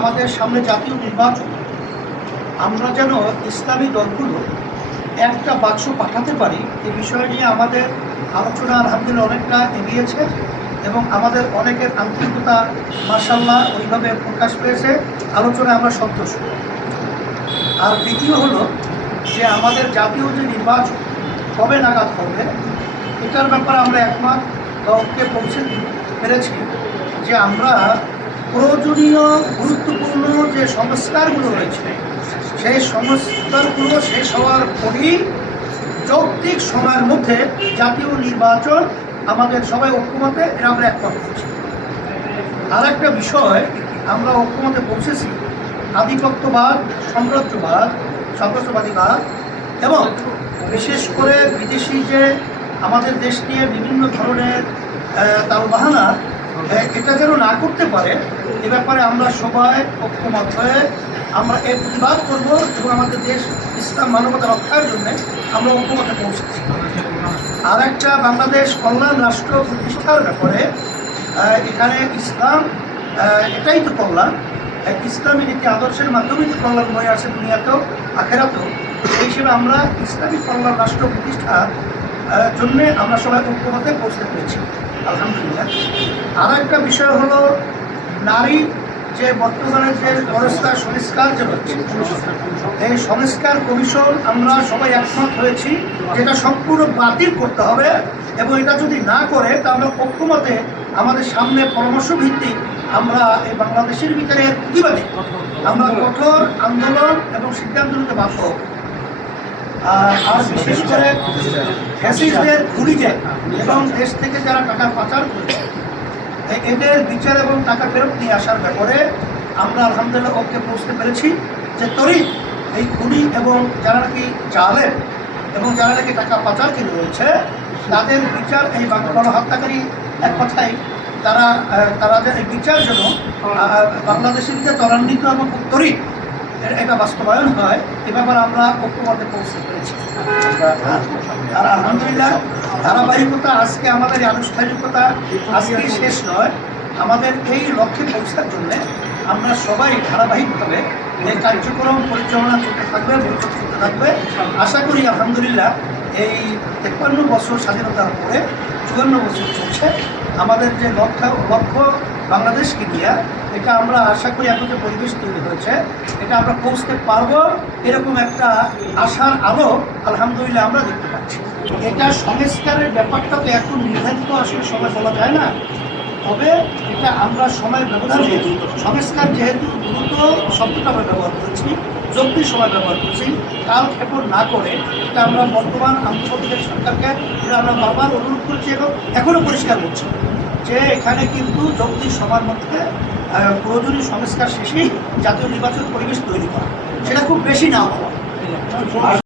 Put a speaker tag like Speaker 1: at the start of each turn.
Speaker 1: আমাদের সামনে জাতীয় নির্বাচন, আমরা যেন ইসলামী দলগুলো একটা বাক্স পাঠাতে পারি এই বিষয় নিয়ে আমাদের আলোচনা আলহামদুলিল্লাহ অনেকটা এগিয়েছে এবং আমাদের অনেকের আন্তরিকতা মার্শাল্লাহ ওইভাবে প্রকাশ পেয়েছে, আলোচনায় আমরা সন্তুষ্ট। আর দ্বিতীয় হলো যে আমাদের জাতীয় যে নির্বাচন, কবে নাগাদ হবে, এটার ব্যাপারে আমরা একমাত্র পৌঁছে পেরেছি যে আমরা প্রয়োজনীয়, গুরুত্বপূর্ণ যে সংস্কারগুলো রয়েছে, সেই সংস্কারগুলো শেষ হওয়ার পরই যৌক্তিক সময়ের মধ্যে জাতীয় নির্বাচন আমাদের সবাই ঐক্যমতে এটা আমরা একমত করছি আর একটা বিষয়, আমরা ঐক্যমতে পৌঁছেছি, আধিপত্যবাদ, সাম্রাজ্যবাদ সাম্রাজ্যবাদীবাদ এবং বিশেষ করে বিদেশি যে আমাদের দেশ নিয়ে বিভিন্ন ধরনের তালবাহানা এটা যেন না করতে পারে, এ ব্যাপারে আমরা সবাই ঐক্যমত হয়ে আমরা এর প্রতিবাদ করব এবং আমাদের দেশ ইসলাম মানবতা রক্ষার জন্য আমরা ঐক্যমতে পৌঁছেছি। আর একটা বাংলাদেশ কল্যাণ রাষ্ট্র প্রতিষ্ঠার ব্যাপারে এখানে ইসলাম এটাই তো কল্যাণ। ইসলামী নীতি আদর্শের মাধ্যমে যে কল্যাণ বয়ে আছে দুনিয়াতেও, আখেরাতেও। সেই হিসেবে আমরা ইসলামী কল্যাণ রাষ্ট্র প্রতিষ্ঠার জন্যে আমরা সবাই ঐক্যমতে পৌঁছতে পেরেছি। আলহামদুলিল্লাহ আর একটা বিষয় হলো, নারী যে বর্তমানে যে সংস্কার সংস্কার যে হচ্ছে, এই সংস্কার কমিশন আমরা সবাই একমত হয়েছি, যেটা সম্পূর্ণ বাতিল করতে হবে এবং এটা যদি না করে তা আমরা ঐক্যমতে আমাদের সামনে পরামর্শ ভিত্তিক আমরা এই বাংলাদেশের ভিতরে প্রতিবাদে আমরা কঠোর আন্দোলন এবং সিদ্ধান্ত নিতে বাধ্য। আর বিশেষ করে ফ্যাসিস্টদের ঘুরিতে এবং দেশ থেকে যারা টাকা পাচার করেছে এদের বিচার এবং টাকা ফেরত নিয়ে আসার ব্যাপারে আমরা আলহামদুলিল্লাহ ওকে পৌঁছতে পেরেছি যে তরিত এই খুনি এবং যারা নাকি জালেম এবং যারা নাকি টাকা পাচারকারী রয়েছে তাদের বিচার এই বাং- গণহত্যাকারী এক কথাই তারা তাদের এই বিচার আহ, বাংলাদেশের যে ত্বরান্বিত এবং খুব তরিত এ- এটা বাস্তবায়ন হয়। এ ব্যাপারে আমরা ঐক্যমতে পৌঁছতে পেরেছি। আর আলহামদুলিল্লাহ, ধারাবাহিকতা আজকে আমাদের এই আনুষ্ঠানিকতা আজকে শেষ নয়। আমাদের এই লক্ষ্যে পৌঁছার জন্য আমরা সবাই ধারাবাহিকভাবে এই কার্যক্রম পরিচালনা করতে থাকবে বৈঠক করতে থাকবে। আশা করি আলহামদুলিল্লাহ এই তেপ্পান্ন বছর স্বাধীনতার পরে চুয়ান্ন বছর চলছে। আমাদের যে লক্ষ্য লক্ষ্য বাংলাদেশকে নিয়ে এটা আমরা আশা করি এখন যে পরিবেশ তৈরি হয়েছে, এটা আমরা পৌঁছতে পারব এরকম একটা আশার আলো আলহামদুলিল্লাহ আমরা দেখতে পাচ্ছি। এটা সংস্কারের ব্যাপারটা তো এখন নির্ধারিত আসলে সময় বলা যায় না, তবে এটা আমরা সময় ব্যবধান ব্যবধানে সংস্কার যেহেতু দ্রুত শব্দটা আমরা ব্যবহার করছি জলদি সময় ব্যবহার করছি, কাল ক্ষেপণ না করে এটা আমরা বর্তমান আন্তর্জাতিক সরকারকে, এটা আমরা বারবার অনুরোধ করছি এবং এখনও পরিষ্কার করছি। যে এখানে কিন্তু যৌক্তিক সবার মধ্যে প্রয়োজনীয় সংস্কার শেষেই জাতীয় নির্বাচন পরিবেশ তৈরি করা। সেটা খুব বেশি না হওয়া।